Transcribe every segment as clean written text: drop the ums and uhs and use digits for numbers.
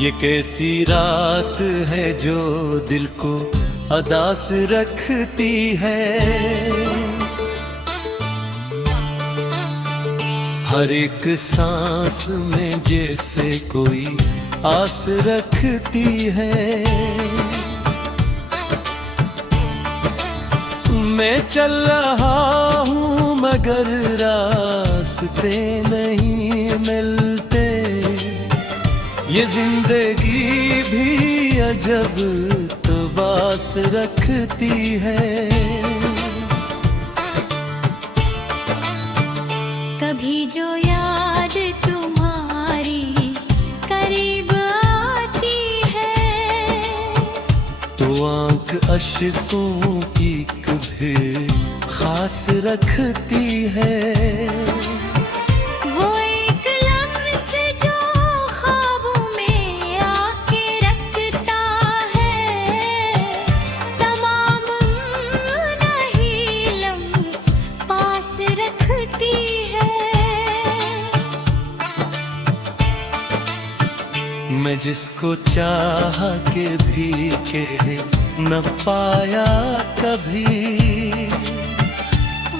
ये कैसी रात है जो दिल को अदास रखती है। हर एक सांस में जैसे कोई आस रखती है। मैं चल रहा हूँ मगर रास्ते नहीं मिलते। ये जिंदगी भी अजब तबास रखती है। कभी जो याद तुम्हारी करीब आती है तो आंख अश्कों की कभी खास रखती है। वो एक लम्स जो ख्वाबों में आके रखता है। तमाम नहीं लम्स पास रखती है। मैं जिसको चाह के भी कह न पाया कभी,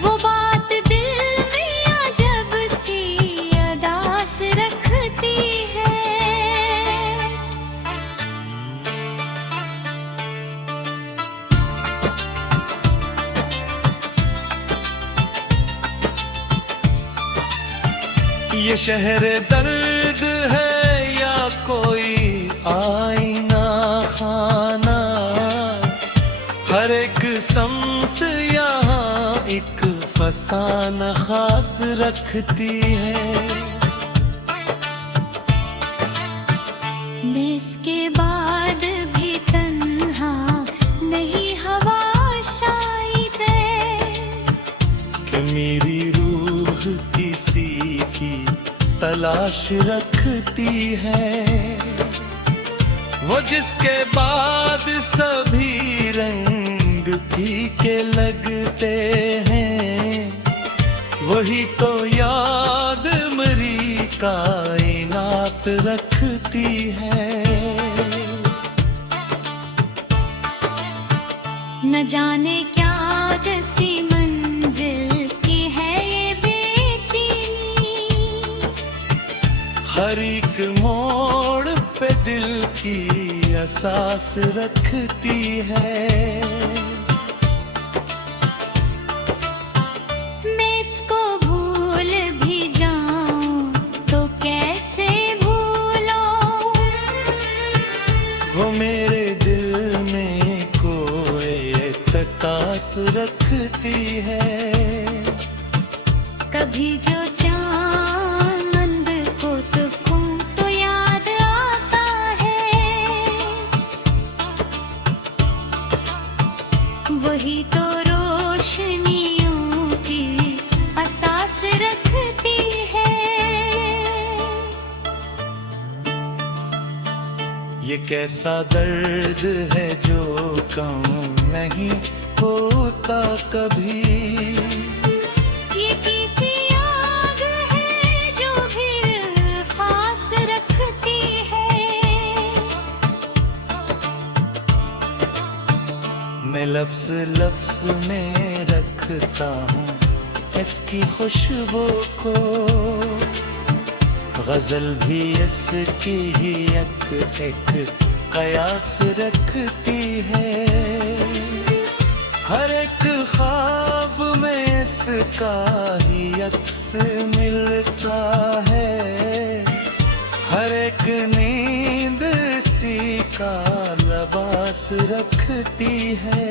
वो बात दिल में अजब सी अदास रखती है। ये शहर दर्द है या कोई आईना खाना। हर एक समत यहाँ एक फसाना खास रखती है। मैं इसके बाद भी तन्हा नहीं हवा शायद है कि मेरी रूह किसी की तलाश रखती है। वो जिसके बाद सभी रंग फीके लगते हैं, वही तो याद मरी कायनात रखती है। न जाने क्या जैसी मंजिल की है ये बेचैनी। हर एक मोड़ पे दिल की एहसास रखती है। मैं इसको भूल भी जाऊं तो कैसे भूलूं। वो मेरे दिल में कोई एहसास रखती है। कभी जो चांद को तकूं तो याद आता है। वही तो रोशनियों की असास रखती है। ये कैसा दर्द है जो कम नहीं होता कभी। ये कैसी आग है जो फिर खास रखती है। मैं लफ्ज लफ्ज में रखता हूँ इसकी खुशबू को। गजल भी इसकी ही एक कयास रखती है। हर एक ख्वाब में इसका ही अक्स मिलता है। हर एक नींद सी का लबास रखती है।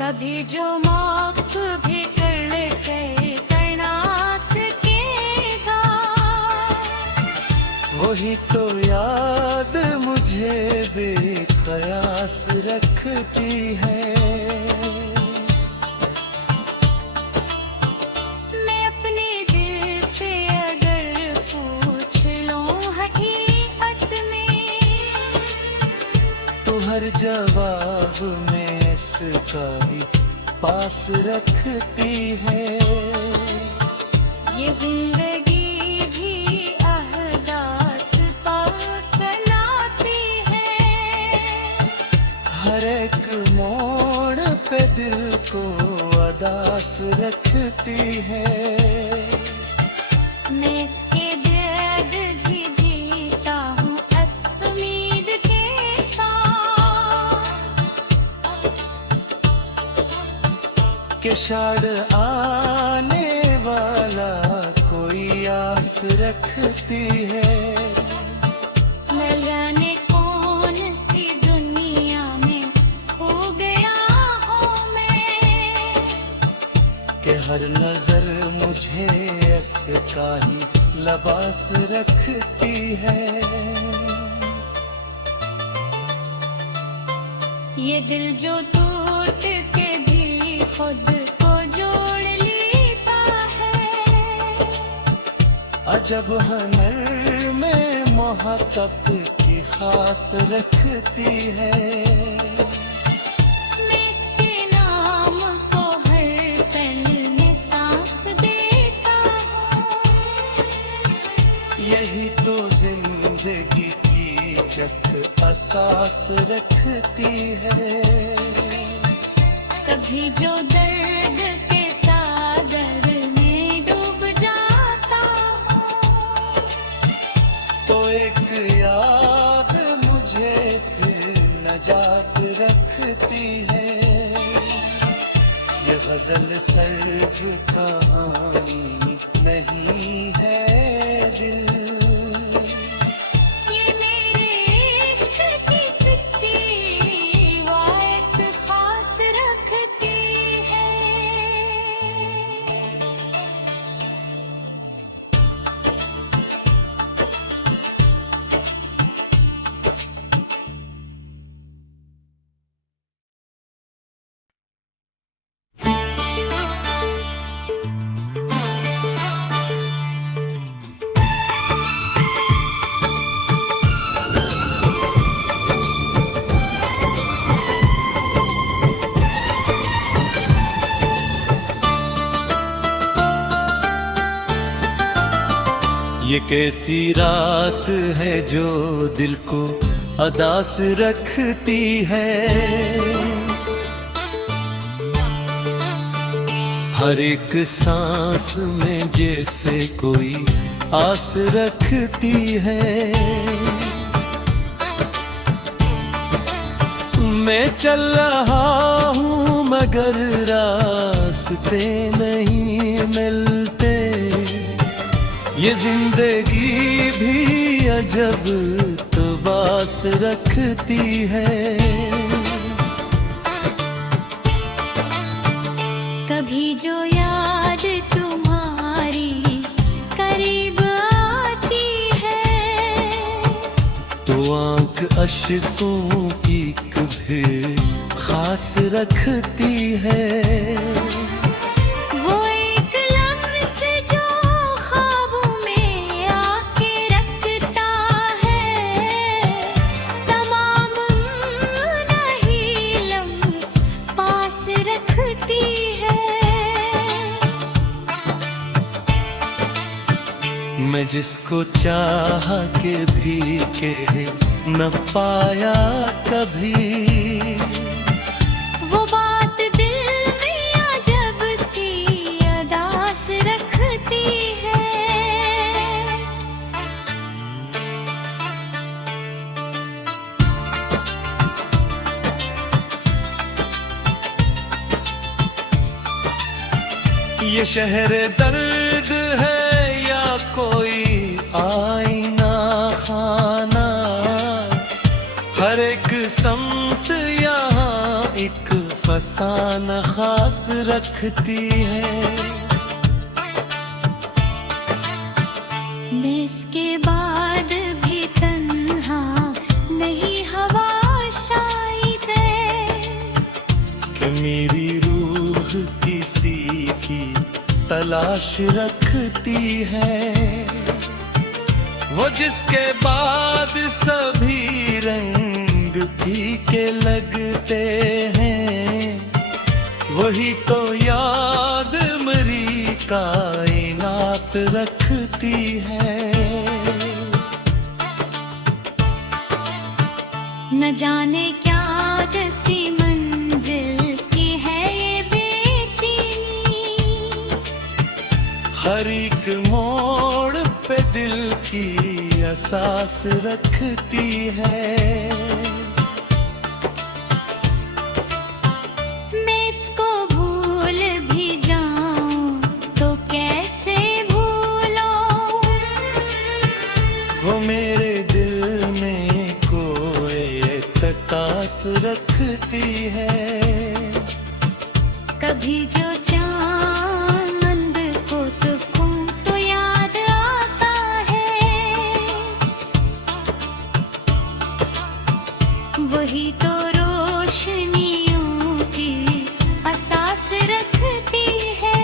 कभी जो मौत भी करना सकेगा। वही तो याद मुझे बेकयास रखती है। मैं अपने दिल से अगर पूछ लूं हकीकत में तो हर जवाब में इसका ही पास रखती है। ये जिंदगी भी एक मोड़ पे दिल को अदास रखती है। मैं इसके दर्द भी जीता हूँ इस उम्मीद के साथ कि शायद आने वाला कोई आस रखती है। न जाने कौन सी दुनिया में खो गया हूँ मैं, कि हर नजर मुझे इसका ही लबास रखती है। ये दिल जो टूट के भी खुद को जोड़ लेता है। अजब हुनर में मोहब्बत की खास रखती है। मैं इसके नाम को हर पल में सांस देता हूँ। यही तो जिंदगी की जग असास रखती है। कभी जो दर्द के सागर में डूब जाता हूँ, तो एक याद मुझे फिर नजात रखती है। ये गजल सर्फ कहानी नहीं है दिल, ये मेरे इश्क की सच्ची वायत खास रखती है। ये कैसी रात है जो दिल को अदास रखती है। हर एक सांस में जैसे कोई आस रखती है। मैं चल रहा हूँ मगर रास्ते नहीं मिलते। ये जिंदगी भी अजब तबास रखती है। कभी जो याद तुम्हारी करीब आती है, तो आंख अश्कों की कभी खास रखती है। वो एक लम्स जो ख्वाबों में आके रखता है, तमाम नहीं लम्स पास रखती है। मैं जिसको चाह के भी कह न पाया कभी, वो बात दिल में अजब सी अदास रखती है। ये शहर दर्द है या कोई आईना खाना। हर एक समत यहाँ एक फसाना खास रखती है। मैं इसके बाद भी तन्हा नहीं, हवा शायद है कि मेरी रूह किसी की तलाश रखती है। वो जिसके बाद सभी रंग फीके लगते हैं, वही तो याद मरी कायनात रखती है। न जाने क्या जैसी एक मोड़ पे दिल की असास रखती है। मैं इसको भूल भी जाऊं तो कैसे भूलूं? वो मेरे दिल में कोई तकास रखती है। कभी जो चांद को तुम तो याद आता है, वही तो रोशनियों की असास रखती है।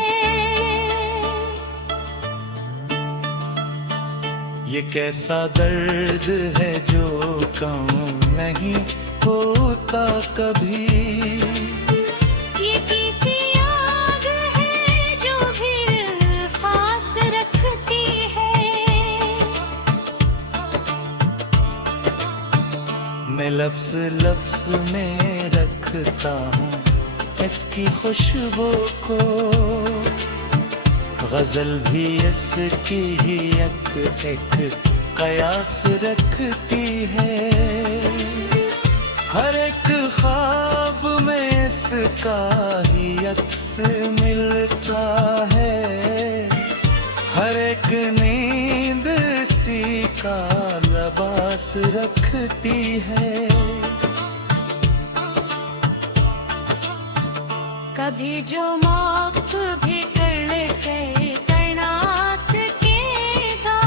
ये कैसा दर्द है जो कम नहीं होता कभी। ये कैसी आग है जो भी खास रखती है। मैं लफ्ज लफ्ज में रखता हूँ इसकी खुशबू को। गजल भी इसकी ही एक कयास रखती है। हर एक ख्वाब में इसका ही अक्स मिलता है। हर एक नींद इसी का लबास रखती है। कभी जो मौत भी करना सकेगा,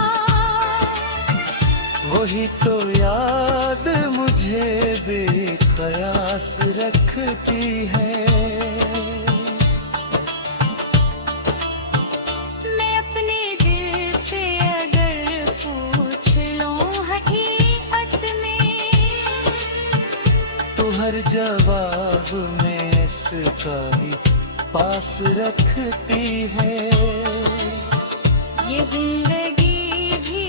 वही तो याद मुझे बेकयास रखती है। मैं अपने दिल से अगर पूछ लूं हकीकत में, तो हर जवाब में इसका ही पास रखती है। ये जिंदगी भी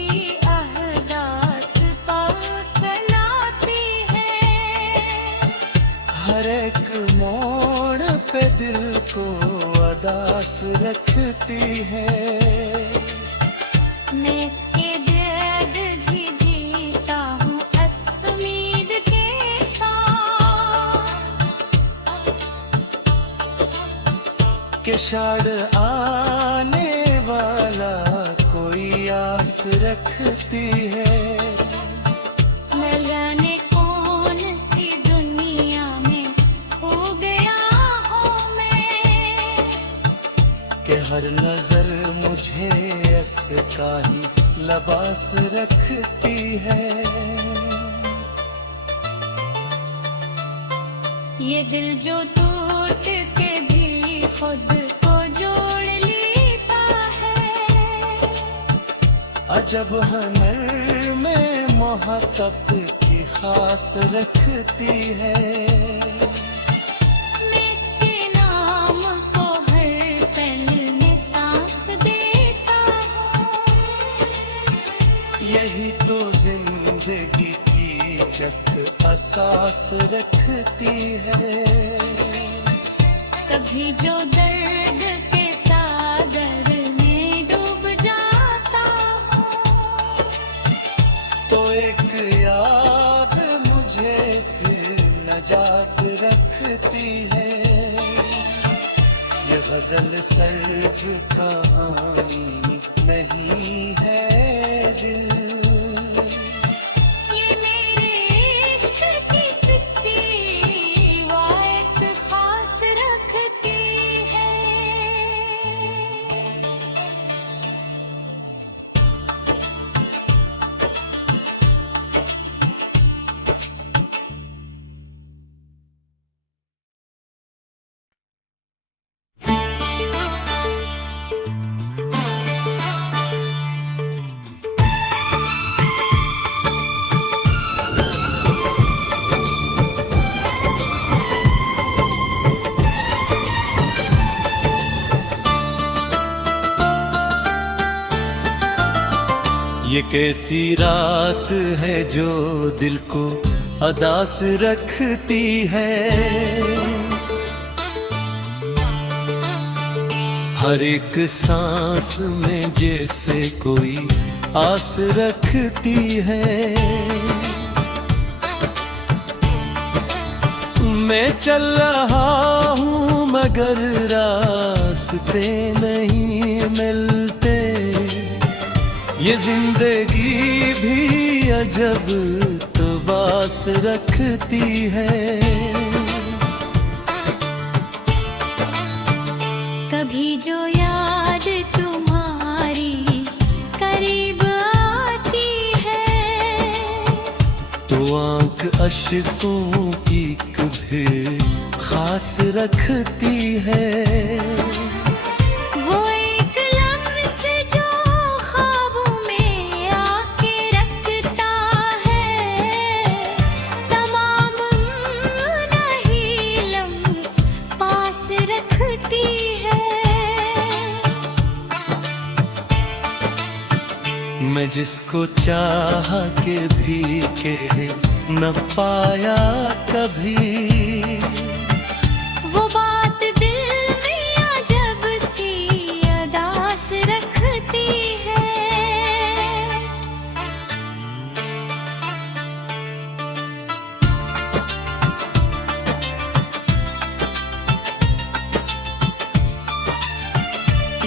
अहदास पास लाती है। हर एक मोड़ पे दिल को अदास रखती है। मैं इसके दर्द भी जीता हूँ इस उम्मीद के साथ कि शायद आने वाला कोई आस रखती है। न जाने कौन सी दुनिया में खो गया हूँ मैं, कि हर नजर मुझे इसका ही लबास रखती है। ये दिल जो टूट के भी खुद को जोड़ लेता है। अजब हुनर में मोहब्बत की खास रखती है। मैं इसके नाम को हर पल में सांस देता हूँ। यही तो जिंदगी की चक असास रखती है। कभी जो दर्द के सागर में डूब जाता हूँ, तो एक याद मुझे फिर नजात रखती है। ये गजल सर्व कहानी नहीं है दिल। ये मेरे इश्क की सच्ची वायत खास रखती है। ये कैसी रात है जो दिल को अदास रखती है। हर एक सांस में जैसे कोई आस रखती है। मैं चल रहा हूँ मगर रास्ते नहीं मिलते। ये जिंदगी भी अजब तबास रखती है। कभी जो याद तुम्हारी करीब आती है तो आंख अश्कों की भी खास रखती है। वो एक लम्स जो ख्वाबों में आके रखता है, तमाम नहीं लम्स पास रखती है। मैं जिसको चाह के भी कह न पाया कभी, वो बात दिल में अजब सी अदास रखती है।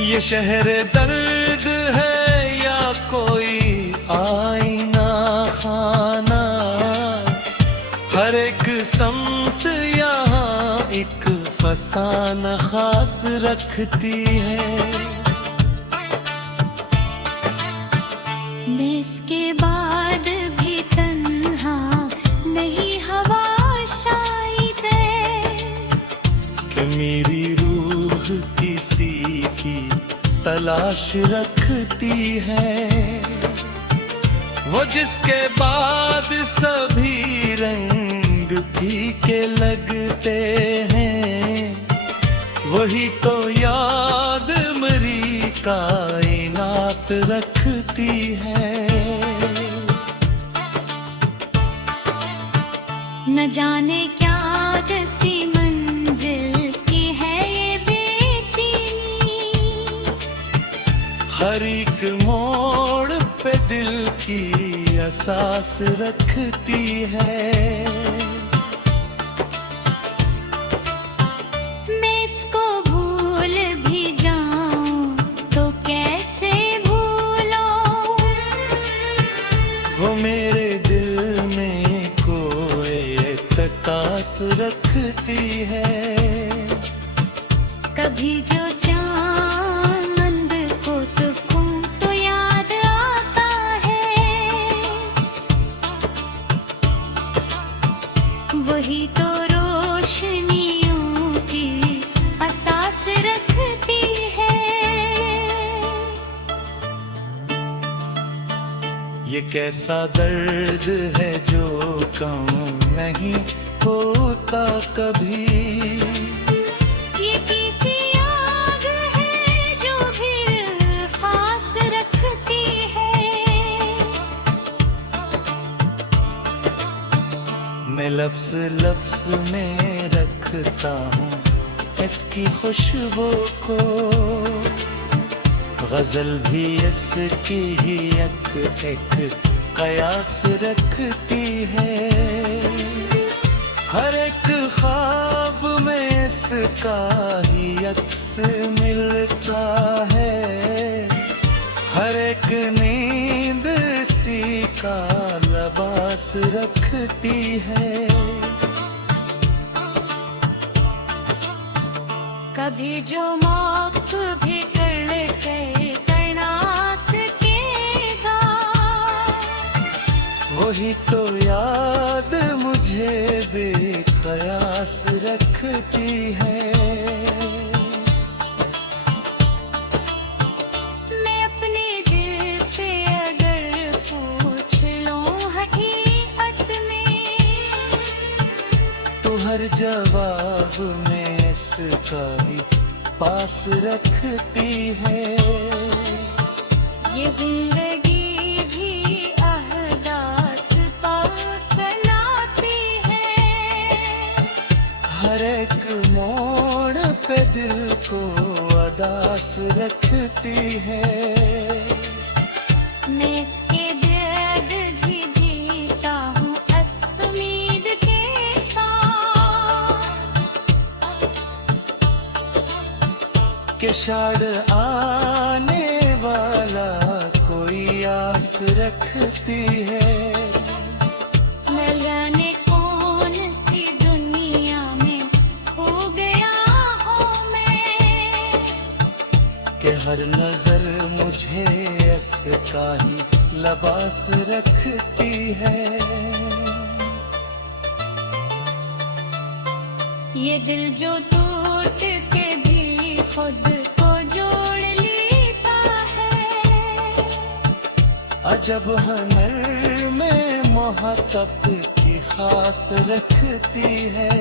ये शहर दर्द है या कोई आईना खाना, हर एक समत यहाँ एक फसाना खास रखती है। मैं इसके बाद भी तन्हा नहीं, हवा शायद कि मेरी रूह किसी की तलाश रखती है। वो जिसके बाद सभी रंग फीके लगते हैं, वही तो याद मरी कायनात रखती है। न जाने क्या दसी मंजिल की है ये बेचैनी, हर एक मोड़ पे दिल की एहसास रखती है। मैं इसको भूल भी जाऊं तो कैसे भूलूं, वो मेरे दिल में कोई तकास रखती है। कभी जो चांद को तकूं तो याद आता है, वही तो रोशनियों की असास रखती है। ये कैसा दर्द है जो कम नहीं होता कभी, ये कैसी आग है जो भी खास रखती है। मैं लफ्ज लफ्ज में रखता हूँ इसकी खुशबू को, गजल भी इसकी ही एक कयास रखती है। हर एक ख्वाब में इसका ही अक्स मिलता है। हर एक नींद सी का लबास रखती है। कभी जो मौत भी करना सकेगा, वही तो याद मुझे बेकयास रखती है। मैं अपने दिल से अगर पूछ लूं हकीकत में, तो हर जवाब में इसका ही पास रखती है। ये जिंदगी भी अहदास पास लाती है। हर एक मोड़ पे दिल को उदास रखती है। मैं इसके दर्द भी जीता हूँ इस उम्मीद के साथ कि शायद आने वाला कोई आस रखती है। न जाने कौन सी दुनिया में खो गया हूँ मैं कि हर नजर मुझे इसका ही लबास रखती है। ये दिल जो टूट के भी खुद को जोड़ लेता है। अजब हुनर में मोहब्बत की खास रखती है।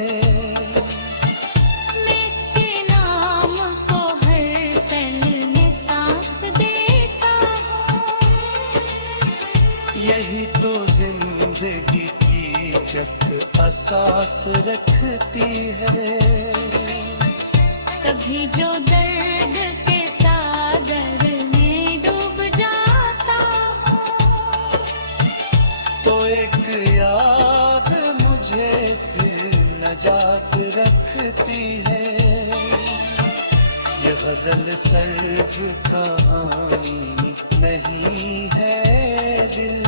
मैं इसके नाम को हर पल में सांस देता हूँ। यही तो जिंदगी की चक असास रखती है। कभी जो दर्द के सागर में डूब जाता हूँ तो एक याद मुझे फिर नजात रखती है। ये गजल सर्फ कहानी नहीं है दिल,